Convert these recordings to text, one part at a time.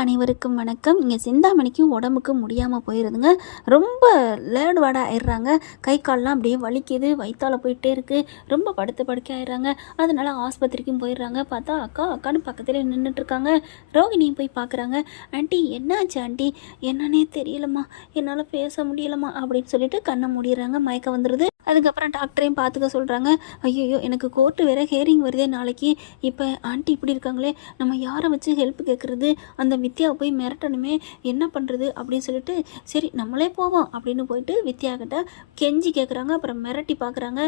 அனைவருக்கும் வணக்கம். இங்கே சிந்தாமணிக்கு உடம்புக்கு முடியாமல் போயிடுதுங்க. ரொம்ப லேர்டு வாட ஆயிடுறாங்க. கை கால்லாம் அப்படியே வலிக்குது, வயிற்றால போயிட்டே இருக்குது. ரொம்ப படுத்த படுக்கை ஆயிடுறாங்க. அதனால ஆஸ்பத்திரிக்கும் போயிடுறாங்க. பார்த்தா அக்கா அக்கான்னு பக்கத்துலேயே நின்றுட்டுருக்காங்க. ரோகிணியும் போய் பார்க்குறாங்க. ஆண்டி என்னாச்சு ஆண்டி? என்னன்னே தெரியலம்மா, என்னால் பேச முடியலம்மா அப்படின்னு சொல்லிட்டு கண்ணை மூடிடுறாங்க. மயக்கம் வந்துடுது. அதுக்கப்புறம் டாக்டரையும் பார்த்துக்க சொல்கிறாங்க. ஐயோ எனக்கு கோர்ட்டு வேறு ஹேரிங் வருதே நாளைக்கு. இப்போ ஆண்டி இப்படி இருக்காங்களே, நம்ம யாரை வச்சு ஹெல்ப் கேட்குறது? அந்த வித்யாவை போய் மிரட்டணுமே, என்ன பண்ணுறது அப்படின்னு சொல்லிட்டு சரி நம்மளே போவோம் அப்படின்னு போயிட்டு வித்யா கிட்ட கெஞ்சி கேட்குறாங்க. அப்புறம் மிரட்டி பார்க்குறாங்க.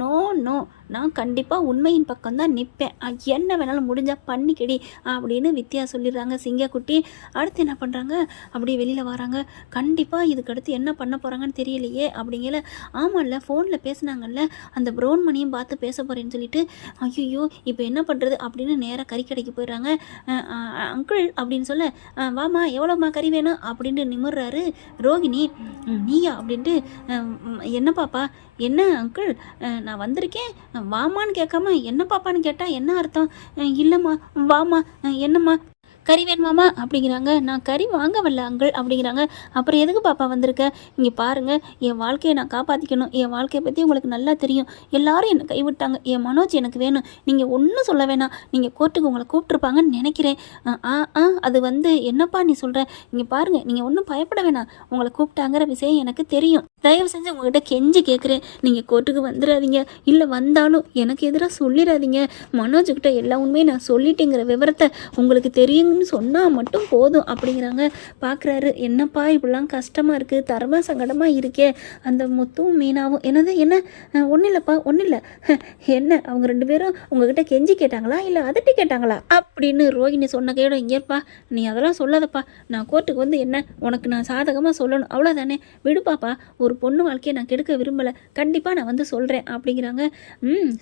நோ நோ, நான் கண்டிப்பாக உண்மையின் பக்கம்தான் நிற்பேன், என்ன வேணாலும் முடிஞ்சால் பண்ணிக்கடி அப்படின்னு வித்யா சொல்லிடுறாங்க. சிங்கக்குட்டி அடுத்து என்ன பண்ணுறாங்க, அப்படியே வெளியில் வராங்க. கண்டிப்பாக இதுக்கடுத்து என்ன பண்ண போகிறாங்கன்னு தெரியலையே அப்படிங்கல. ஆமாம்ல ஃபோனில் பேசுனாங்கல்ல, அந்த ப்ரௌன் மணியும் பார்த்து பேச போகிறேன்னு சொல்லிட்டு ஐயோ இப்போ என்ன பண்ணுறது அப்படின்னு நேராக கறிக்கடைக்கு போயிடுறாங்க. அங்கிள் அப்படின்னு சொல்ல, வாமா எவ்வளோம்மா கறி வேணும் அப்படின்னு நிமிர்றாரு. ரோகிணி நீயா அப்படின்ட்டு, என்ன பாப்பா, என்ன அங்கிள் நான் வந்திருக்கேன் வாமான்னு கேட்காம என்ன பாப்பான்னு கேட்டால் என்ன அர்த்தம்? இல்லைம்மா வாமா, என்னம்மா கறி வேணுமாம்மா அப்படிங்கிறாங்க. நான் கறி வாங்க வரல அங்கிள் அப்படிங்கிறாங்க. அப்புறம் எதுக்கு பாப்பா வந்திருக்க? இங்கே பாருங்கள், என் வாழ்க்கையை நான் காப்பாற்றிக்கணும். என் வாழ்க்கையை பற்றி உங்களுக்கு நல்லா தெரியும். எல்லாரும் என்னை கைவிட்டாங்க. என் மனோஜ் எனக்கு வேணும். நீங்கள் ஒன்றும் சொல்ல வேணாம். நீங்கள் கோர்ட்டுக்கு உங்களை கூப்பிட்ருப்பாங்கன்னு நினைக்கிறேன். அது என்னப்பா நீ சொல்கிற? இங்கே பாருங்கள், நீங்கள் ஒன்றும் பயப்பட வேணாம். உங்களை கூப்பிட்டாங்கிற விஷயம் எனக்கு தெரியும். தயவு செஞ்சு உங்கள்கிட்ட கெஞ்சி கேட்குறேன், நீங்கள் கோர்ட்டுக்கு வந்துடாதீங்க. இல்லை வந்தாலும் எனக்கு எதிராக சொல்லிடாதீங்க. மனோஜ்கிட்ட எல்லா உண்மையும் நான் சொல்லிட்டேங்கிற விவரத்தை உங்களுக்கு தெரியுங்க சொன்னால் மட்டும் போதும் அப்படிங்கிறாங்க. பார்க்குறாரு, என்னப்பா இப்படிலாம் கஷ்டமாக இருக்குது, தர்ம சங்கடமாக இருக்கே. அந்த முத்தும் மீனாவும் என்ன ஒன்றும் இல்லைப்பா ஒன்றும் இல்லை. என்ன அவங்க ரெண்டு பேரும் உங்ககிட்ட கெஞ்சி கேட்டாங்களா இல்லை அதட்டி கேட்டாங்களா அப்படின்னு ரோகிணி சொன்ன கையோட, இங்கேப்பா நீ அதெல்லாம் சொல்லாதப்பா. நான் கோர்ட்டுக்கு என்ன உனக்கு நான் சாதகமாக சொல்லணும் அவ்வளோதானே. விடுப்பாப்பா, ஒரு பொண்ணு வாழ்க்கையை நான் கெடுக்க விரும்பலை. கண்டிப்பாக நான் சொல்கிறேன் அப்படிங்கிறாங்க.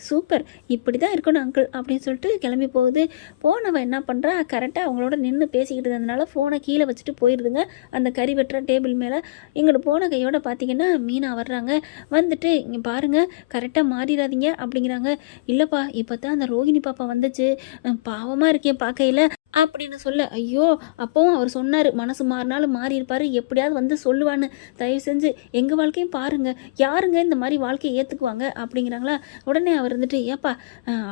சூப்பர், இப்படி தான் இருக்கணும் அங்கிள் அப்படின்னு சொல்லிட்டு கிளம்பி போகுது. போனவன் என்ன பண்ணுறா, கரெக்டாக அவங்களோட நின்று பேசிக்கிட்டு இருந்ததுனால ஃபோனை கீழே வச்சுட்டு போயிடுதுங்க. அந்த கறி வெட்டுற டேபிள் மேலே இங்கிட்டு போன கையோட பார்த்தீங்கன்னா மீனா வர்றாங்க. வந்துட்டு இங்கே பாருங்கள், கரெக்டாக மாறிடாதீங்க அப்படிங்கிறாங்க. இல்லைப்பா இப்போ தான் அந்த ரோகிணி பாப்பா வந்துச்சு, பாவமாக இருக்கேன் பார்க்கையில் அப்படின்னு சொல்ல, ஐயோ அப்போவும் அவர் சொன்னார் மனசு மாறினாலும் மாறி இருப்பார், எப்படியாவது சொல்லுவான்னு. தயவு செஞ்சு எங்கள் வாழ்க்கையும் பாருங்கள், யாருங்க இந்த மாதிரி வாழ்க்கையை ஏற்றுக்குவாங்க அப்படிங்கிறாங்களா. உடனே அவர் ஏப்பா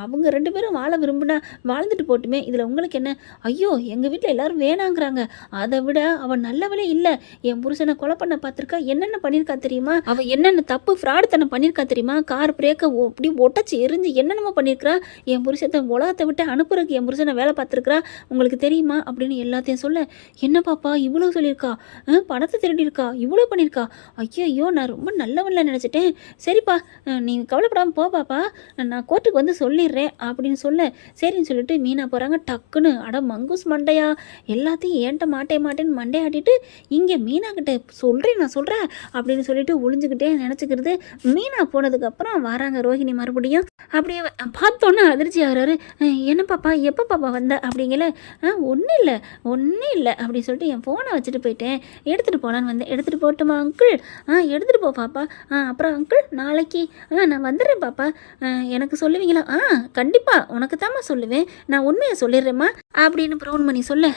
அவங்க ரெண்டு பேரும் வாழ விரும்புனா வாழ்ந்துட்டு போட்டுமே, இதில் உங்களுக்கு என்ன? ஐயோ எங்கள் வீட்டில் எல்லோரும் வேணாங்கிறாங்க. அதை விட அவன் நல்லவளே இல்லை. என் புருஷனை கொலை பண்ண பார்த்துருக்கா, என்னென்ன பண்ணியிருக்கா தெரியுமா? அவள் என்னென்ன தப்பு ஃப்ராடுத்தனம் பண்ணியிருக்கா தெரியுமா? கார் பிரேக்கை அப்படி ஒட்டச்சி எரிஞ்சு என்னென்னமோ பண்ணியிருக்கிறா. என் புருஷத்தை உலகத்தை விட்டு அனுப்புறதுக்கு என் புருஷனை வேலை பார்த்துருக்குறா, உங்களுக்கு தெரியுமா அப்படின்னு எல்லாத்தையும் சொல்ல, என்ன பாப்பா இவ்வளோ சொல்லியிருக்கா, பணத்தை திருடியிருக்கா, இவ்வளோ பண்ணியிருக்கா, ஐயோ நான் ரொம்ப நல்லவன்ல நினச்சிட்டேன். சரிப்பா நீ கவலைப்படாமல் போ பாப்பா, நான் கோர்ட்டுக்கு சொல்லிடுறேன் அப்படின்னு சொல்ல, சரின்னு சொல்லிட்டு மீனா போகிறாங்க. டக்குன்னு அட மங்குஸ் மண்டையா, எல்லாத்தையும் ஏன்ட்ட மாட்டேன்னு மண்டையாட்டிட்டு இங்கே மீனா கிட்ட நான் சொல்கிறேன் அப்படின்னு சொல்லிட்டு ஒளிஞ்சுக்கிட்டே நினச்சிக்கிறது. மீனா போனதுக்கப்புறம் வராங்க ரோஹிணி மறுபடியும். அப்படியே பார்த்தோன்னே அதிர்ச்சி ஆகிறாரு. என்ன பாப்பா எப்போ பாப்பா வந்த அப்படிங்கல. ஒன்றும் இல்லை அப்படின்னு சொல்லிட்டு என் ஃபோனை வச்சுட்டு போயிட்டேன், எடுத்துகிட்டு போகலான்னு வந்தேன். எடுத்துகிட்டு போகட்டுமா அங்கிள்? எடுத்துகிட்டு போ பாப்பா. அப்புறம் அங்கிள் நாளைக்கு நான் வந்துடுறேன் பாப்பா, எனக்கு சொல்லுவீங்களா? கண்டிப்பாக உனக்கு தாம்மா சொல்லுவேன், நான் உண்மையை சொல்லிடுறேம்மா அப்படின்னு ப்ரௌன் பண்ணி சொல்ல,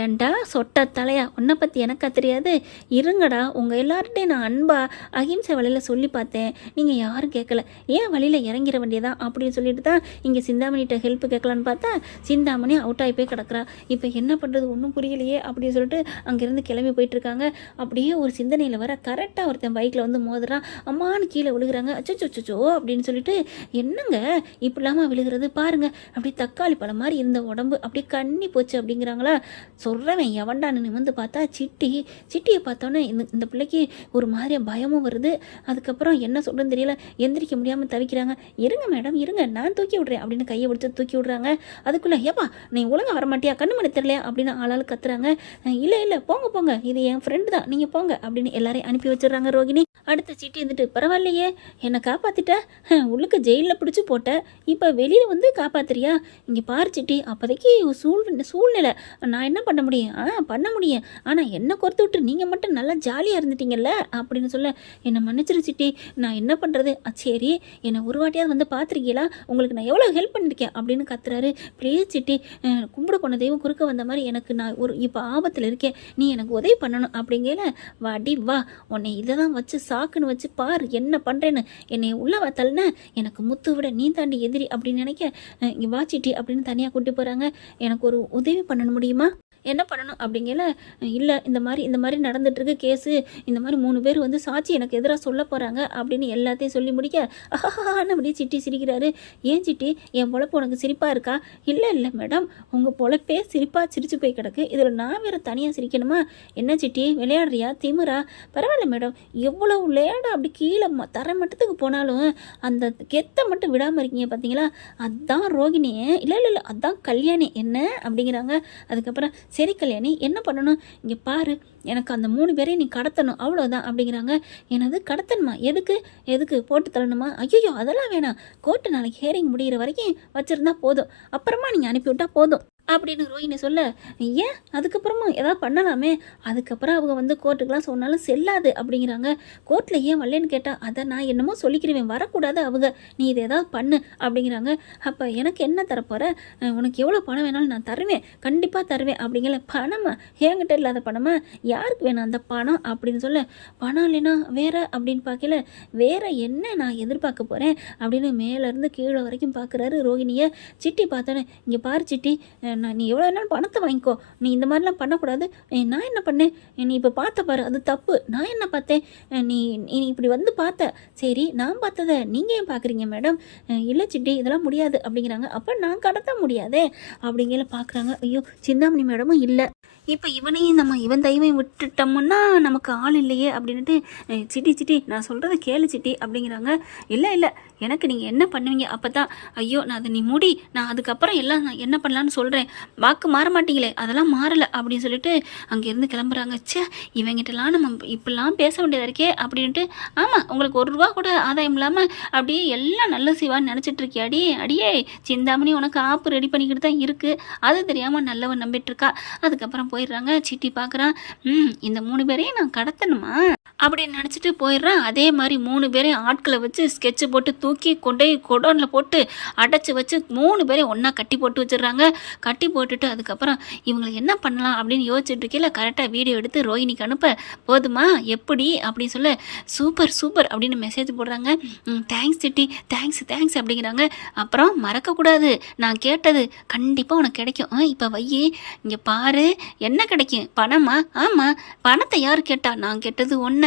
ஏன்டா சொட்ட தலையா, உன்னை பற்றி எனக்கா தெரியாது? இருங்கடா, உங்கள் எல்லார்ட்டையும் நான் அன்பா அகிம்சை வழியில் சொல்லி பார்த்தேன், நீங்கள் யாரும் கேட்கல, ஏன் வழியில் இறங்கிட வேண்டியதான் அப்படின்னு சொல்லிட்டு தான் இங்கே சிந்தாமணிகிட்ட ஹெல்ப் கேட்கலான்னு பார்த்தா சிந்தாமணி அவுட் ஆகி போய் கிடக்குறா. இப்போ என்ன பண்ணுறது ஒன்றும் புரியலையே அப்படின்னு சொல்லிட்டு அங்கேருந்து கிளம்பி போயிட்டுருக்காங்க. அப்படியே ஒரு சிந்தனையில் வர கரெக்டாக ஒருத்தன் பைக்கில் மோதுறான். அம்மானு கீழே விழுகிறாங்க. அச்சோ அப்படின்னு சொல்லிட்டு, என்னங்க இப்படி இல்லாமல் விழுகிறது பாருங்கள், அப்படி தக்காளி பழம் மாதிரி இருந்த உடம்பு அப்படியே கண்ணி போச்சு அப்படிங்கிறாங்களா. சொல்கிறவன் எவன்டான்னு நிமிர்ந்து பார்த்தா சிட்டியை பார்த்தோன்னே இந்த பிள்ளைக்கு ஒரு மாதிரியாக பயமும் வருது. அதுக்கப்புறம் என்ன சொல்கிறேன்னு தெரியல, எந்திரிக்க முடியாமல் தவிக்கிறாங்க. இருங்க மேடம் இருங்க, நான் தூக்கி விட்றேன் அப்படின்னு கையை பிடிச்சி தூக்கி விட்றாங்க. அதுக்குள்ளே ஏப்பா நீ ஒழுங்காக வரமாட்டியா, கண்ணு மணி தெரியலையா அப்படின்னு ஆளாள் கத்துறாங்க. இல்லை போங்க இது என் ஃப்ரெண்டு தான், நீங்கள் போங்க அப்படின்னு எல்லாரையும் அனுப்பி வச்சிடுறாங்க. ரோகிணி அடுத்த சீட்டி பரவாயில்லையே என்னை காப்பாற்றிட்ட, உள்ளுக்கு ஜெயிலில் பிடிச்சி போட்ட, இப்போ வெளியில் காப்பாத்துறியா? இங்கே பாரு சிட்டி, அப்போதைக்கு சூழ்நிலை நான் என்ன பண்ண முடியும்? பண்ண முடியும், ஆனால் என்னை கொடுத்து விட்டு நீங்கள் மட்டும் நல்லா ஜாலியாக இருந்துட்டீங்கல்ல அப்படின்னு சொல்ல, என்னை மன்னிச்சிரு சிட்டி, நான் என்ன பண்ணுறது? சரி என்னை ஒரு வாட்டியாவது பார்த்துருக்கீங்களா, உங்களுக்கு நான் எவ்வளோ ஹெல்ப் பண்ணியிருக்கேன் அப்படின்னு கத்துறாரு. ப்ளீஸ் சிட்டி கும்பிட போன தெய்வம் குறுக்க வந்த மாதிரி எனக்கு நான் ஒரு இப்போ ஆபத்தில் இருக்கேன், நீ எனக்கு உதவி பண்ணணும் அப்படிங்கல. வாடி வா, உன்னை இதை தான் வச்சு சாக்குன்னு வச்சு பாரு என்ன பண்ணுறேன்னு. என்னை உள்ளவா தள்ளின, எனக்கு முத்து விட நீ தாண்டி எதிரி அப்படின்னு நினைக்க, இங்கே வா சிட்டி அப்படின்னு தனியாக கூட்டி போகிறாங்க. எனக்கு ஒரு உதவி பண்ண முடியுமா, என்ன பண்ணணும் அப்படிங்கல. இல்லை இந்த மாதிரி நடந்துட்டுருக்கு கேஸு, இந்த மாதிரி 3 பேர் வந்து சாட்சி எனக்கு எதிராக சொல்ல போகிறாங்க அப்படின்னு எல்லாத்தையும் சொல்லி முடிக்க, ஆஹான்னு அப்படியே சிட்டி சிரிக்கிறாரு. ஏன் சிட்டி, என் பொழப்பு உனக்கு சிரிப்பாக இருக்கா? இல்லை இல்லை மேடம், உங்கள் பொழப்பே சிரிப்பாக சிரிச்சு போய் கிடக்கு, இதில் நான் வேறு தனியாக சிரிக்கணுமா? என்ன சிட்டி விளையாடுறியா, திமிரா? பரவாயில்ல மேடம், எவ்வளோ விளையாட அப்படி கீழே தர மட்டத்துக்கு போனாலும் அந்த கெத்தை மட்டும் விடாமல் இருக்கீங்க பார்த்தீங்களா, அதுதான் ரோகிணியே. இல்லை இல்லை இல்லை, அதுதான் கல்யாணி என்ன அப்படிங்கிறாங்க. அதுக்கப்புறம் சரி கல்யாணி என்ன பண்ணணும், இங்கே பாரு, எனக்கு அந்த 3 பேரையும் நீ கடத்தணும் அவ்வளோதான் அப்படிங்கிறாங்க. எனது கடத்தணுமா, எதுக்கு எதுக்கு போட்டு தள்ளணுமா? ஐயோ அதெல்லாம் வேணாம், கோர்ட்டு நாளைக்கு ஹேரிங் முடிகிற வரைக்கும் வச்சுருந்தா போதும், அப்புறமா நீங்கள் அனுப்பிவிட்டா போதும் அப்படின்னு ரோஹிணி சொல்ல, ஏன் அதுக்கப்புறமா ஏதாவது பண்ணலாமே, அதுக்கப்புறம் அவங்க வந்து கோர்ட்டுக்கெலாம் சொன்னாலும் செல்லாது அப்படிங்கிறாங்க. கோர்ட்டில் ஏன் வரலன்னு கேட்டால், அதை நான் என்னமோ சொல்லிக்கிறேன், வரக்கூடாது அவங்க, நீ இதை ஏதாவது பண்ணு அப்படிங்கிறாங்க. அப்போ எனக்கு என்ன தரப்போகிற, உனக்கு எவ்வளோ பணம் வேணாலும் நான் தருவேன், கண்டிப்பாக தருவேன் அப்படிங்கிற. பணமா, என்கிட்ட இல்லாத பணமா, யாருக்கு வேணும் அந்த பணம் அப்படின்னு சொல்ல, பணம் இல்லைன்னா வேற அப்படின்னு பார்க்கல, வேற என்ன நான் எதிர்பார்க்க போகிறேன் அப்படின்னு மேலேருந்து கீழே வரைக்கும் பார்க்குறாரு ரோஹிணியை. சிட்டி பார்த்தோன்னே, இங்கே பாரு சிட்டி, நீ எவ்வளோ வேணாலும் பணத்தை வாங்கிக்கோ, நீ இந்த மாதிரிலாம் பண்ணக்கூடாது, நான் என்ன பண்ணேன், நீ இப்போ பார்த்த பாரு அது தப்பு, நான் என்ன பார்த்தேன், நீ நீ இப்படி வந்து பார்த்த, சரி நான் பார்த்ததை நீங்கள் ஏன் பார்க்குறீங்க மேடம்? இல்லை சிட்டி இதெல்லாம் முடியாது அப்படிங்கிறாங்க. அப்போ நான் கடத்த முடியாதே அப்படிங்கிற பார்க்குறாங்க. ஐயோ சிந்தாமணி மேடமும் இல்லை, இப்போ இவனையும் இவன் தெய்வம் விட்டுட்டோம்னா நமக்கு ஆள் இல்லையே அப்படின்ட்டு, சிட்டி நான் சொல்கிறத கேளு சிட்டி அப்படிங்கிறாங்க. இல்லை இல்லை, எனக்கு நீங்கள் என்ன பண்ணுவீங்க அப்போ தான், ஐயோ நான் அதை நீ முடி, நான் அதுக்கப்புறம் எல்லாம் நான் என்ன பண்ணலான்னு சொல்கிறேன், வாக்கு மாற மாட்டீங்களே, அதெல்லாம் மாறலை அப்படின்னு சொல்லிட்டு அங்கேருந்து கிளம்புறாங்க. சே இவங்கிட்டலாம் நம்ம இப்படிலாம் பேச வேண்டியதாக இருக்கே அப்படின்ட்டு. ஆமாம், உங்களுக்கு 1 ரூபா கூட ஆதாயம் இல்லாமல் அப்படியே எல்லாம் நல்ல செய்வான்னு நினச்சிட்டு இருக்கே, அடியே சிந்தாமணி உனக்கு ஆப்பு ரெடி பண்ணிக்கிட்டு தான் இருக்குது, அது தெரியாமல் நல்லவன் நம்பிட்டுருக்கா. அதுக்கப்புறம் போயிடுறாங்க. சிட்டி பார்க்குறான், இந்த 3 பேரையும் நான் கடத்தணுமா அப்படின்னு நினச்சிட்டு போயிடுறான். அதே மாதிரி 3 பேரையும் ஆட்களை வச்சு ஸ்கெட்சு போட்டு தூக்கி கொண்டே கொடோனில் போட்டு அடைச்சி வச்சு 3 பேரையும் ஒன்றா கட்டி போட்டு வச்சிடுறாங்க. கட்டி போட்டுட்டு அதுக்கப்புறம் இவங்களுக்கு என்ன பண்ணலாம் அப்படின்னு யோசிச்சுட்டு இருக்கல, கரெக்டாக வீடியோ எடுத்து ரோஹிணிக்கு அனுப்ப, போதுமா எப்படி அப்படின்னு சொல்ல, சூப்பர் சூப்பர் அப்படின்னு மெசேஜ் போடுறாங்க. தேங்க்ஸ் சிட்டி, தேங்க்ஸ் அப்படிங்கிறாங்க. அப்புறம் மறக்கக்கூடாது, நான் கேட்டது கண்டிப்பாக உனக்கு கிடைக்கும், இப்போ வையே, இங்கே பாரு என்ன கிடைக்கும், பணமா? ஆமாம், பணத்தை யார் கேட்டா, நான் கேட்டது ஒன்று,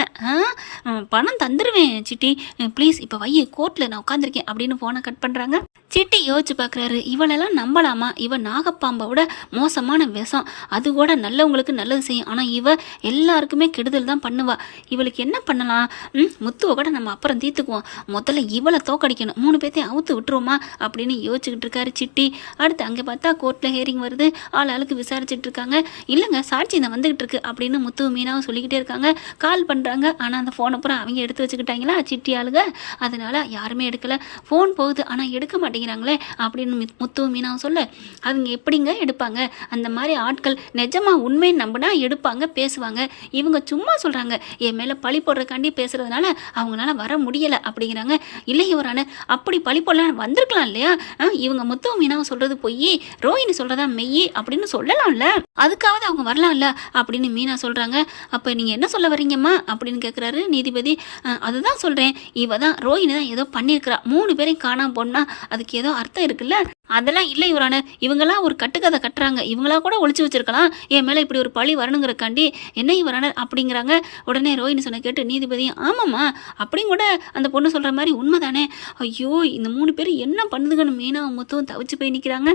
பணம் தந்துடுவேன் சிட்டி, ப்ளீஸ் இப்போ வைய, கோர்ட்டில் நான் உட்காந்துருக்கேன் அப்படின்னு ஃபோனை கட் பண்ணுறாங்க. சிட்டி யோசிச்சு பார்க்குறாரு, இவளெல்லாம் நம்பலாமா, இவன் நாகப்பாம்பை விட மோசமான விஷம், அது கூட நல்லவங்களுக்கு நல்லது செய்யும், ஆனால் இவ எல்லாருக்குமே கெடுதல் தான் பண்ணுவா, இவளுக்கு என்ன பண்ணலாம், முத்துவை கூட நம்ம அப்புறம் தீர்த்துக்குவோம், முதல்ல இவளை தோக்கடிக்கணும், 3 பேர்த்தையும் அவுத்து விட்டுருவோமா அப்படின்னு யோசிச்சுக்கிட்டு இருக்காரு சிட்டி. அடுத்து அங்கே பார்த்தா கோர்ட்டில் ஹேரிங் வருது, ஆளுக்கு விசாரிச்சுட்டு இருக்காங்க. இல்லைங்க சாட்சி இந்த வந்துகிட்டு இருக்கு அப்படின்னு முத்து மீனாவும் சொல்லிக்கிட்டே இருக்காங்க. கால் பண்ணுறாங்க, ஆனால் அந்த ஃபோனை அப்புறம் அவங்க எடுத்து வச்சுக்கிட்டாங்களா சிட்டி ஆளுங்க, அதனால யாருமே எடுக்கலை. ஃபோன் போகுது ஆனால் எடுக்க மாட்டேங்கிறாங்களே அப்படின்னு முத்து மீனாவும் சொல்ல, அவங்க எப்படிங்க எடுப்பாங்க, அந்த மாதிரி ஆட்கள் நிஜமாக உண்மை நம்பினா எடுப்பாங்க பேசுவாங்க, இவங்க சும்மா சொல்கிறாங்க, என் மேலே பழி போடுறக்காண்டி பேசுகிறதுனால அவங்களால வர முடியலை அப்படிங்கிறாங்க. இல்லை இவரான அப்படி பழி போடலாம் வந்திருக்கலாம் இல்லையா, இவங்க முத்து மீனாவும் சொல்கிறது பொய், ரோஹிணி சொல்கிறதா மெய் அப்படின்னு சொல்லலாம்ல, அதுக்காவது அவங்க வரலாம்ல அப்படின்னு மீனா சொல்கிறாங்க. அப்போ நீங்கள் என்ன சொல்ல வரீங்கம்மா அப்படின்னு கேட்குறாரு நீதிபதி. அதுதான் சொல்கிறேன், இவ தான் ரோஹிணி தான் ஏதோ பண்ணியிருக்கிறா, 3 பேரையும் காணாமல் போனா அதுக்கு ஏதோ அர்த்தம் இருக்குல்ல, அதெல்லாம் இல்லை இவரான, இவங்களாம் ஒரு கட்டுக்கதை கட்டுறாங்க, இவங்களா கூட ஒழிச்சு வச்சிருக்கலாம், என் மேலே இப்படி ஒரு பழி வரணுங்கிறக்காண்டி, என்ன இவரான அப்படிங்கிறாங்க. உடனே ரோஹிணி சொன்ன கேட்டு நீதிபதி, ஆமாம்மா அப்படியும் கூட அந்த பொண்ணு சொல்கிற மாதிரி உண்மைதானே, ஐயோ இந்த 3 பேர் என்ன பண்ணுதுங்கன்னு மீனா மொத்தம் தவிச்சு போய் நிற்கிறாங்க.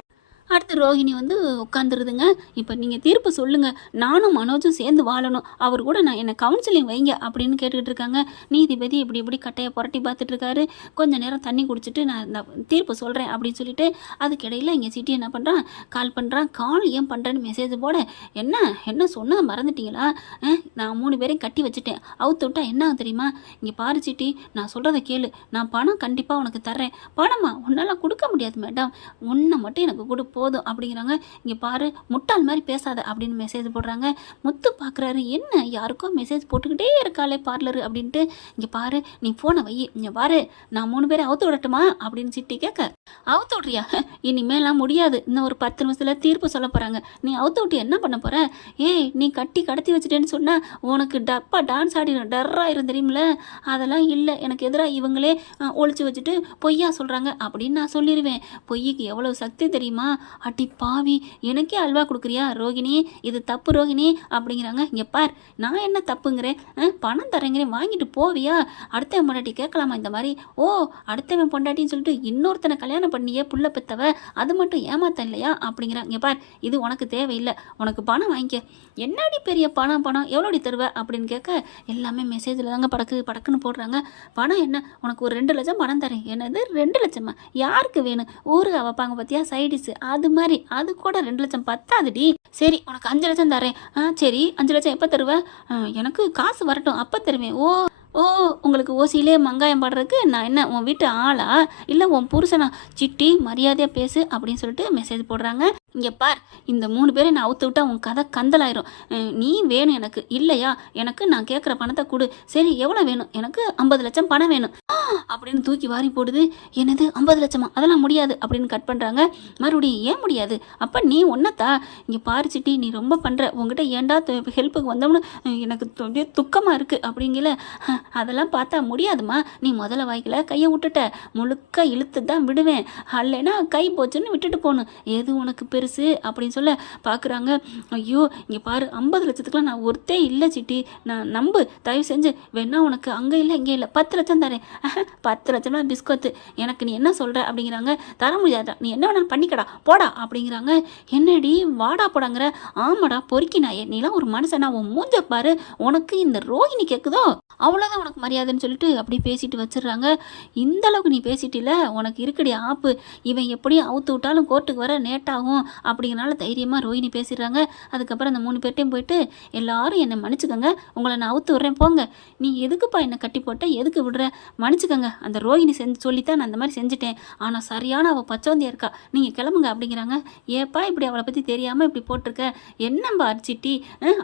அடுத்து ரோஹிணி வந்து உட்காந்துருதுங்க. இப்போ நீங்கள் தீர்ப்பு சொல்லுங்கள், நானும் மனோஜும் சேர்ந்து வாழணும், அவர் கூட நான் என்னை கவுன்சிலிங் வைங்க அப்படின்னு கேட்டுக்கிட்டு இருக்காங்க. நீதிபதி இப்படி கட்டையை புரட்டி பார்த்துட்ருக்காரு. கொஞ்சம் நேரம் தண்ணி குடிச்சிட்டு நான் இந்த தீர்ப்பு சொல்கிறேன் அப்படின்னு சொல்லிட்டு, அதுக்கிடையில் இங்கே சிட்டி என்ன பண்ணுறான், கால் பண்ணுறான். கால் ஏன் பண்ணுறேன்னு மெசேஜ் போட, என்ன சொன்னதை மறந்துட்டீங்களா, நான் 3 பேரையும் கட்டி வச்சுட்டேன், அவுத்து விட்டா என்ன தெரியுமா, இங்கே பாரு சிட்டி நான் சொல்கிறத கேளு, நான் பணம் கண்டிப்பாக உனக்கு தர்றேன், பணமா உன்னால் கொடுக்க முடியாது மேடம், ஒன்றை மட்டும் எனக்கு கொடு போதும் அப்படிங்கிறாங்க. இங்கே பாரு முட்டாள் மாதிரி பேசாத அப்படின்னு மெசேஜ் போடுறாங்க. முத்து பார்க்குறாரு, என்ன யாருக்கோ மெசேஜ் போட்டுக்கிட்டே இருக்காளே பார்லரு அப்படின்ட்டு. இங்கே பாரு நீ ஃபோனை வை, இங்கே பாரு நான் 3 பேரை அவுத்து விடட்டுமா அப்படின்னு சிட்டி கேட்க, அவுத்து விட்றியா? இனிமேலாம் முடியாது, இன்னும் ஒரு 10 நிமிஷத்தில் தீர்ப்பு சொல்ல போகிறாங்க, நீ அவுத்து விட்டு என்ன பண்ண போகிற? ஏய் நீ கட்டி கடத்தி வச்சுட்டேன்னு சொன்னால் உனக்கு டப்பா டான்ஸ் ஆடிடும், டர்ராயிரும் தெரியுமில. அதெல்லாம் இல்லை, எனக்கு எதிராக இவங்களே ஒழிச்சு வச்சுட்டு பொய்யா சொல்கிறாங்க அப்படின்னு நான் சொல்லிடுவேன். பொய்யுக்கு எவ்வளோ சக்தி தெரியுமா? அடி பாவி, எனக்கே அல்வா கொடுக்குறியா ரோகிணி? இது தப்பு ரோகிணி அப்படிங்கிறாங்க. இங்கே பார் நான் என்ன தப்புங்கிறேன், பணம் தரேங்கிறேன் வாங்கிட்டு போவியா? அடுத்தவன் பொண்டாட்டி கேட்கலாமா இந்த மாதிரி? ஓ அடுத்தவன் பொண்டாட்டின்னு சொல்லிட்டு இன்னொருத்தனை கல்யாணம் பண்ணியே புள்ள பெத்தவ, அது மட்டும் ஏமாத்த இல்லையா அப்படிங்கிறாங்க. இங்கே பார் இது உனக்கு தேவையில்லை, உனக்கு பணம் வாங்கிக்க. என்னடி பெரிய பணம் எவ்வளோடி தருவ அப்படின்னு கேட்க, எல்லாமே மெசேஜில் தாங்க படக்குன்னு போடுறாங்க. பணம் என்ன, உனக்கு ஒரு 2 லட்சம் பணம் தரேன். என்னது 2 லட்சமா? யாருக்கு வேணும்? ஊருக்கு வைப்பாங்க பார்த்தியா சைடிஸு, அது மாதிரி. அது கூட 2 லட்சம் பத்தாதுடி. சரி உனக்கு 5 லட்சம் தரேன். சரி 5 லட்சம் எப்போ தருவ? எனக்கு காசு வரட்டும் அப்போ தருவேன். ஓ ஓ உங்களுக்கு ஓசியிலே மங்காயம் பாடுறதுக்கு நான் என்ன உன் வீட்டு ஆளா, இல்லை உன் புருஷனா? சிட்டி மரியாதையாக பேசு அப்படின்னு சொல்லிட்டு மெசேஜ் போடுறாங்க. இங்கே பார் இந்த 3 பேரை நான் அவுத்து விட்டா உன் கதை கந்தலாயிரும். நீ வேணும் எனக்கு இல்லையா? எனக்கு நான் கேட்குற பணத்தை கொடு. சரி எவ்வளோ வேணும்? எனக்கு 50 லட்சம் பணம் வேணும் அப்படின்னு தூக்கி வாரி போடுது. என்னது 50 லட்சமா? அதெல்லாம் முடியாது அப்படின்னு கட் பண்ணுறாங்க. மறுபடியும் ஏன் முடியாது? அப்போ நீ ஒன்றத்தா. இங்கே பாரு சிட்டி நீ ரொம்ப பண்ணுற, உங்ககிட்ட ஏண்டா ஹெல்ப்புக்கு வந்தோம்னு எனக்கு துக்கமாக இருக்குது அப்படிங்கல. அதெல்லாம் பார்த்தா முடியாதுமா, நீ முதல்ல வாய்க்கில் கையை விட்டுட்ட, முழுக்க இழுத்து தான் விடுவேன், அல்லைன்னா கை போச்சுன்னு விட்டுட்டு போகணும். எது உனக்கு பெருசு அப்படின்னு சொல்ல பார்க்குறாங்க. ஐயோ இங்கே பாரு 50 லட்சத்துக்குலாம் நான் ஒருத்தே இல்லை சிட்டி, நான் நம்பு தயவு செஞ்சு, வேணா உனக்கு அங்கே இல்லை இங்கே இல்லை 10 லட்சம் தரேன். 10 லட்சம்னா பிஸ்கொத்து, எனக்கு நீ என்ன சொல்கிற அப்படிங்கிறாங்க. தர முடியாதா, நீ என்ன வேணாலும் பண்ணிக்கடா போடா அப்படிங்கிறாங்க. என்னடி வாடா போடாங்கிற? ஆமாடா பொறுக்கி நாயே, நீலாம் ஒரு மனுஷனா? உன் மூஞ்ச பாரு, உனக்கு இந்த ரோஹிணி கேட்குதோ அவ்வளோதான் உனக்கு மரியாதைன்னு சொல்லிட்டு அப்படி பேசிட்டு வச்சிடுறாங்க. இந்த அளவுக்கு நீ பேசிட்டில, உனக்கு இருக்குடி ஆப்பு, இவன் எப்படியும் அவுத்து விட்டாலும் கோர்ட்டுக்கு வர நேட்டாகும் அப்படிங்கிறனால தைரியமாக ரோஹிணி பேசிடுறாங்க. அதுக்கப்புறம் அந்த 3 பேர்ட்டையும் போயிட்டு எல்லாரும் என்னை மன்னிச்சுக்கோங்க, உங்களை நான் அவுத்து விட்றேன் போங்க. நீ எதுக்குப்பா என்னை கட்டி போட்ட, எதுக்கு விடுற? மன்னிச்சுக்கோங்க, அந்த ரோஹிணி சொல்லித்தான் நான் அந்த மாதிரி செஞ்சுட்டேன், ஆனால் சரியான அவள் பச்சோந்தியா இருக்கா, நீங்கள் கிளம்புங்க அப்படிங்கிறாங்க. ஏப்பா இப்படி அவளை பற்றி தெரியாமல் இப்படி போட்டிருக்க? என்னம்பா அடிச்சிட்டி,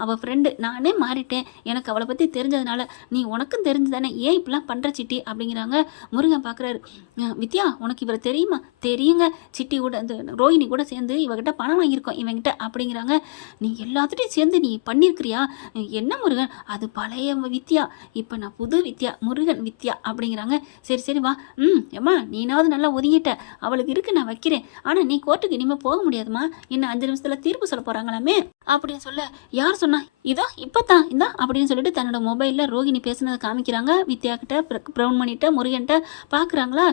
அவள் ஃப்ரெண்டு, நானே மாறிட்டேன், எனக்கு அவளை பற்றி தெரிஞ்சதுனால, நீ உனக்கும் தெரிஞ்சு தானே ஏன் இப்படிலாம் பண்ணுற சிட்டி அப்படிங்கிறாங்க. முருகன் பார்க்குறாரு. வித்யா உனக்கு இவரை தெரியுமா? தெரியுங்க, சிட்டி கூட அந்த ரோஹிணி கூட சேர்ந்து இவகிட்ட பணம் வாங்கியிருக்கோம் இவங்கிட்ட அப்படிங்கிறாங்க. நீ எல்லாத்துட்டையும் சேர்ந்து நீ பண்ணியிருக்கிறியா? என்ன முருகன், அது பழைய வித்யா, இப்போ நான் புது வித்யா, முருகன் வித்யா அப்படிங்கிறாங்க. சரி சரி வா. ஏம்மா நீனாவது நல்லா ஒதுங்கிட்ட, அவளுக்கு இருக்கு நான் வைக்கிறேன், ஆனால் நீ கோர்ட்டுக்கு இனிமேல் போக முடியாதுமா, இன்னும் 5 நிமிஷத்தில் தீர்ப்பு சொல்ல போகிறாங்களாமே அப்படின்னு சொல்ல, யார் சொன்னா? இதோ இப்போ தான் இந்தா அப்படின்னு சொல்லிட்டு தன்னோட மொபைலில் ரோஹிணி பேசுனதை காமிக்கிறாங்க. வித்யா கிட்ட ப்ரௌன் பண்ணிட்ட முருகன்ட்ட பார்க்குறாங்களா.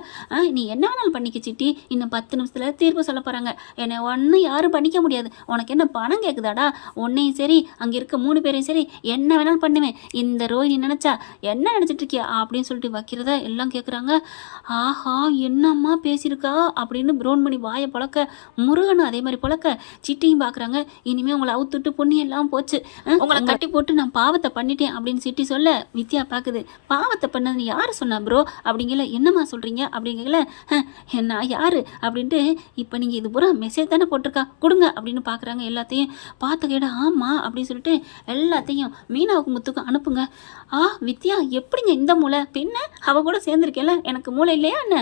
நீ என்ன வேணாலும் பண்ணிக்க சிட்டி, இன்னும் 10 நிமிஷத்தில் தீர்ப்பு சொல்ல போகிறாங்க, என்னை ஒன்றும் யாரும் பண்ணிக்க முடியாது, உனக்கு என்ன பணம் கேட்குதாடா? உன்னையும் சரி அங்கே இருக்க 3 பேரையும் சரி என்ன வேணாலும் பண்ணுவேன், இந்த ரோஹிணி நினச்சா என்ன நினச்சிட்டு இருக்கியா அப்படின்னு சொல்லிட்டு வைக்கிறத எல்லாம் கேட்குறாங்க. ஆஹா என்னம்மா பேசியிருக்கா அப்படின்னு ப்ரௌன் பண்ணி வாயை பழக்க, முருகனும் அதே மாதிரி பழக்க, சிட்டியும் பார்க்குறாங்க. இனிமேல் உங்களை அவுத்துட்டு பொண்ணு எல்லாம் போச்சு, உங்களை கட்டி போட்டு நான் பாவத்தை பண்ணிட்டேன் அப்படின்னு சிட்டி சொல்ல, வித்யா பார்க்குது. பாவத்தை பண்ணதுன்னு யார் சொன்னா ப்ரோ அப்படிங்கல. என்னம்மா சொல்கிறீங்க அப்படிங்கல. என்ன யார் அப்படின்ட்டு, இப்போ நீங்கள் இது பூரா மெசேஜ் தானே போட்டிருக்கா, கொடுங்க அப்படின்னு பார்க்குறாங்க. எல்லாத்தையும் பார்த்து கேட ஆமாம் அப்படின்னு சொல்லிட்டு எல்லாத்தையும் மீனாவுக்கு முத்துக்கும் அனுப்புங்க. வித்யா எப்படிங்க இந்த மூளை, பின்ன அவ கூட சேர்ந்துருக்கேன்ல, எனக்கு மூளை இல்லையா என்ன?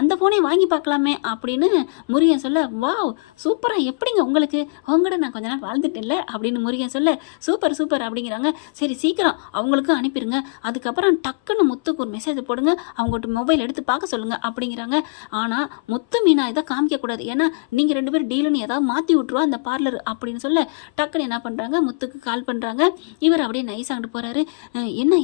அந்த ஃபோனை வாங்கி பார்க்கலாமே அப்படின்னு முருகன் சொல்ல, வாவ் சூப்பராக, எப்படிங்க உங்களுக்கு, உங்கள்கிட்ட நான் கொஞ்ச நாள் வாழ்ந்துட்டேன்ல அப்படின்னு முருகன் சொல்ல, சூப்பர் சூப்பர் அப்படிங்கிறாங்க. சரி சீக்கிரம் அவங்களுக்கும் அனுப்பிடுங்க, அதுக்கப்புறம் டக்குன்னு முத்துக்கு ஒரு மெசேஜ் போடுங்க, அவங்கள்ட்ட மொபைல் எடுத்து பார்க்க சொல்லுங்கள் அப்படிங்கிறாங்க. ஆனால் முத்து மீனா இதை காமிக்கக்கூடாது, ஏன்னா நீங்கள் 2 பேரும் டீலுன்னு ஏதாவது மாற்றி விட்ருவா அந்த பார்லர் அப்படின்னு சொல்ல, டக்குன்னு என்ன பண்ணுறாங்க, முத்துக்கு கால் பண்ணுறாங்க. இவர் அப்படியே நைஸ் ஆகிட்டு போகிறாரு.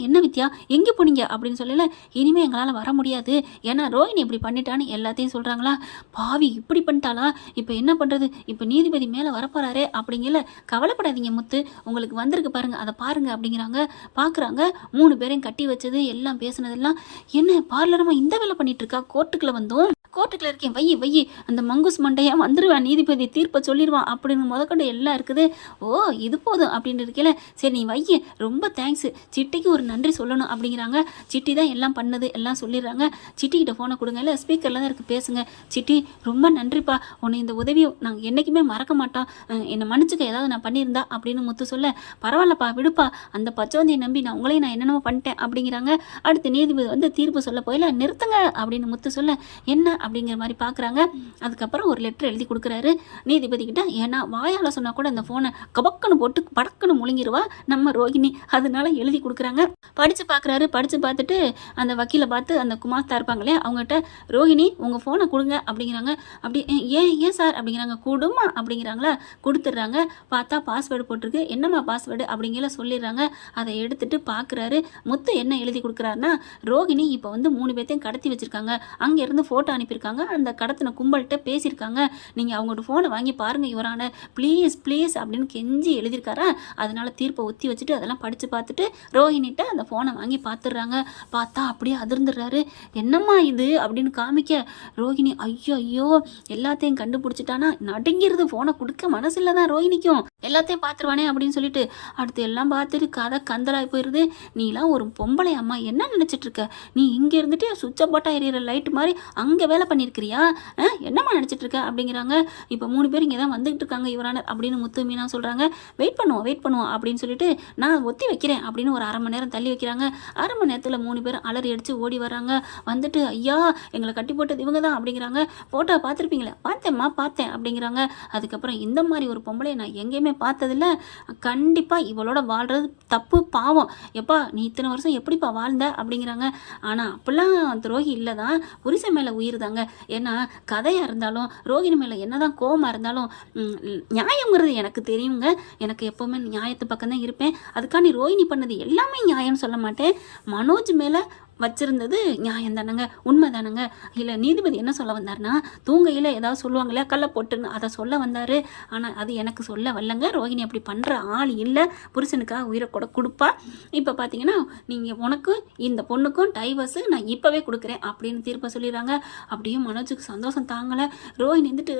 என்ன வித்யா எங்கே போனீங்க அப்படின்னு சொல்லல. இனிமேல் எங்களால் வர முடியாது, ஏன்னா ரோஹிணி இப்படி பண்ணிட்டான்னு எல்லாத்தையும் சொல்கிறாங்களா. பாவி இப்படி பண்ணிட்டாளா, இப்போ என்ன பண்ணுறது, இப்போ நீதிபதி மேலே வரப்போறாரே அப்படிங்கல. கவலைப்படாதீங்க முத்து, உங்களுக்கு வந்திருக்கு பாருங்க, அதை பாருங்க அப்படிங்கிறாங்க. பார்க்குறாங்க 3 பேரையும் கட்டி வச்சது எல்லாம் பேசுனதெல்லாம். என்ன பார்லரமாக இந்த வேலை பண்ணிட்டு இருக்கா, கோர்ட்டுக்குள்ளே வந்தோம், கோர்ட்டுக்குள்ள இருக்கேன், வை வை, அந்த மங்குஸ் மண்டையா வந்துருவான், நீதிபதி தீர்ப்பை சொல்லிடுவான் அப்படின்னு முதற்கொண்டு எல்லாம் இருக்குது. ஓ இது போதும் அப்படின்னு இருக்கல, சரி நீ வை, ரொம்ப தேங்க்ஸ், சிட்டிக்கு ஒரு நன்றி சொல்லணும் அப்படிங்கிறாங்க. சிட்டி தான் எல்லாம் பண்ணது, எல்லாம் சொல்லிடுறாங்க. சிட்டிக்கிட்ட ஃபோனை கொடுங்க, இல்லை ஸ்பீக்கரில் தான் இருக்குது, பேசுங்க. சிட்டி ரொம்ப நன்றிப்பா, உன்னை இந்த உதவியை நாங்கள் என்றைக்குமே மறக்க மாட்டோம், என்னை மன்னிச்சுக்க ஏதாவது நான் பண்ணியிருந்தா அப்படின்னு முத்து சொல்ல, பரவாயில்லப்பா விடுப்பா, அந்த பச்சோந்தியை நம்பி நான் என்னென்னமோ பண்ணிட்டேன் அப்படிங்கிறாங்க. அடுத்து நீதிபதி வந்து தீர்ப்பு சொல்ல போயில, நிறுத்துங்க அப்படின்னு முத்து சொல்ல, என்ன அப்படிங்கிற மாதிரி பார்க்குறாங்க. அதுக்கப்புறம் ஒரு லெட்டர் எழுதி கொடுக்குறாரு நீதிபதி கிட்ட. ஏன்னா வாயால் சொன்னால் கூட அந்த ஃபோனை கபக்குன்னு போட்டு படக்குன்னு முழுங்கிடுவா நம்ம ரோகிணி, அதனால எழுதி கொடுக்குறாங்க. படித்து பார்க்குறாரு. படித்து பார்த்துட்டு அந்த வக்கீலை பார்த்து, அந்த குமாஸ்தா இருப்பாங்களே அவங்ககிட்ட, ரோகிணி உங்கள் ஃபோனை கொடுங்க அப்படிங்கிறாங்க. அப்படி ஏன் சார் அப்படிங்கிறாங்க. கொடுமா அப்படிங்கிறாங்களா, கொடுத்துட்றாங்க. பார்த்தா பாஸ்வேர்டு போட்டிருக்கு. என்னம்மா பாஸ்வேர்டு அப்படிங்கிற சொல்லிடுறாங்க. அதை எடுத்துட்டு பார்க்குறாரு. முத்து என்ன எழுதி கொடுக்குறாருன்னா, ரோகிணி இப்போ வந்து 3 பேர்த்தையும் கடத்தி வச்சுருக்காங்க, அங்கேருந்து ஃபோட்டோ அனுப்பியிருக்காங்க, அந்த கடத்தின கும்பல்கிட்ட பேசியிருக்காங்க, நீங்கள் அவங்களோட ஃபோனை வாங்கி பாருங்கள் யுவரான, ப்ளீஸ் ப்ளீஸ் அப்படின்னு கெஞ்சி எழுதியிருக்காரா. அதனால தீர்ப்பை ஒத்தி வச்சுட்டு அதெல்லாம் படித்து பார்த்துட்டு ரோஹிணிட்ட அந்த ஃபோனை வாங்கி பார்த்துடுறாங்க. பார்த்தா அப்படியே அதிர்ந்துடுறாரு. என்னம்மா இது அப்படின்னு காமிக்க, ரோஹிணி ஐயோ எல்லாத்தையும் கண்டுபிடிச்சிட்டானா, நடுங்கிறது. ஃபோனை கொடுக்க மனசில்லை தான் ரோஹிணிக்கும், எல்லாத்தையும் பார்த்துருவானே அப்படின்னு சொல்லிட்டு. அடுத்து எல்லாம் பார்த்துட்டு கதை கந்தலாகி போயிடுது. நீலாம் ஒரு பொம்பளை அம்மா, என்ன நினச்சிட்டு இருக்க நீ? இங்கே இருந்துட்டு சுவிட்சை போட்டால் எறிகிற லைட் மாதிரி அங்கே வேலை பண்ணியிருக்கிறியா? என்னம்மா நினச்சிட்டு இருக்க அப்படிங்கிறாங்க. இப்போ 3 பேர் இங்கே தான் வந்துகிட்டு இருக்காங்க யுவரானர் அப்படின்னு முத்து மீனா சொல்கிறாங்க. வெயிட் பண்ணுவோம் அப்படின்னு சொல்லிட்டு, நான் ஒத்தி வைக்கிறேன் அப்படின்னு ஒரு 1/2 மணி நேரம் தள்ளி வைக்கிறாங்க. 1/2 மணி நேரத்தில் 3 பேர் அலறி அடித்து ஓடி வர்றாங்க. வந்துட்டு, ஐயா எங்களை கட்டி போட்டது இவங்க தான் அப்படிங்கிறாங்க. ஃபோட்டோ பார்த்துருப்பீங்களே, பார்த்தேன் அப்படிங்கிறாங்க. அதுக்கப்புறம் இந்த மாதிரி ஒரு பொம்பளையை நான் எங்கேயுமே பார்த்ததில்ல, கண்டிப்பாக இவளோட வாழ்கிறது தப்பு, பாவம், எப்பா நீ இத்தனை வருஷம் எப்படிப்பா வாழ்ந்த அப்படிங்கிறாங்க. ஆனால் அப்படிலாம் துரோகி இல்லை தான், புருஷன் மேலே உயிர் தாங்க. ஏன்னா கதையாக இருந்தாலும் ரோகிணி மேலே என்ன தான் கோவமாக இருந்தாலும் நியாயங்கிறது எனக்கு தெரியுங்க. எனக்கு எப்போவுமே நியாயத்து பக்கம் தான் இருப்பேன். அதுக்காண்டி ரோஹிணி பண்ணது எல்லாமே நியாயம்னு சொல்ல மாட்டேன். மனோஜ் மேலே வச்சிருந்தது நியாயம் தானங்க, உண்மை தானங்க. இல்லை நீதிபதி என்ன சொல்ல வந்தார்னா, தூங்கையில் ஏதாவது சொல்லுவாங்களே கல்லை போட்டுன்னு, அதை சொல்ல வந்தார். ஆனால் அது எனக்கு சொல்ல வரலங்க. ரோஹிணி அப்படி பண்ணுற ஆள் இல்லை, புருஷனுக்காக உயிரை கூட கொடுப்பா. இப்போ பார்த்தீங்கன்னா நீங்கள் உனக்கும் இந்த பொண்ணுக்கும் டைவர்ஸு நான் இப்போவே கொடுக்குறேன் அப்படின்னு தீர்ப்பை சொல்லிடுறாங்க. அப்படியே மனோஜுக்கு சந்தோஷம் தாங்கலை. ரோஹிணி வந்துட்டு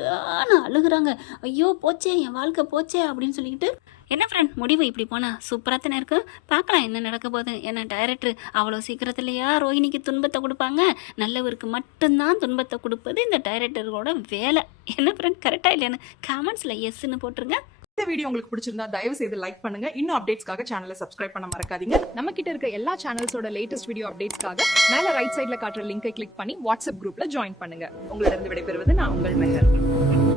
நான் அழுகுறாங்க. ஐயோ போச்சே, என் வாழ்க்கை போச்சே அப்படின்னு சொல்லிக்கிட்டு. என்ன ஃப்ரெண்ட், முடிவு இப்படி போனால் சூப்பராக தானே இருக்கும், பார்க்கலாம் என்ன நடக்க போகுது. ஏன்னா டைரக்டர் அவ்வளோ சீக்கிரத்துலையா ரோஹிணிக்கு துன்பத்தை கொடுப்பாங்க? நல்லவருக்கு மட்டும்தான் துன்பத்தை கொடுப்பது இந்த டைரக்டரோட வேலை. என்ன ஃப்ரெண்ட், கரெக்டாக இல்லையான்னு கமெண்ட்ஸில் எஸ்ன்னு போட்டுருங்க. இந்த வீடியோ உங்களுக்கு பிடிச்சிருந்தா தயவு செய்து லைக் பண்ணுங்க. இன்னும் அப்டேட்ஸ்க்காக சேனலை சப்ஸ்கிரைப் பண்ண மறக்காதீங்க. நம்ம கிட்ட இருக்க எல்லா சேனல்ஸோட லேட்டஸ்ட் வீடியோ அப்டேட்ஸ்க்காக மேல ரைட் சைட்ல காட்டுற லிங்கை கிளிக் பண்ணி வாட்ஸ்அப் குரூப்ல ஜாயின் பண்ணுங்க. உங்களிடம் விடைபெறுவது நான் உங்கள் மெஹர்.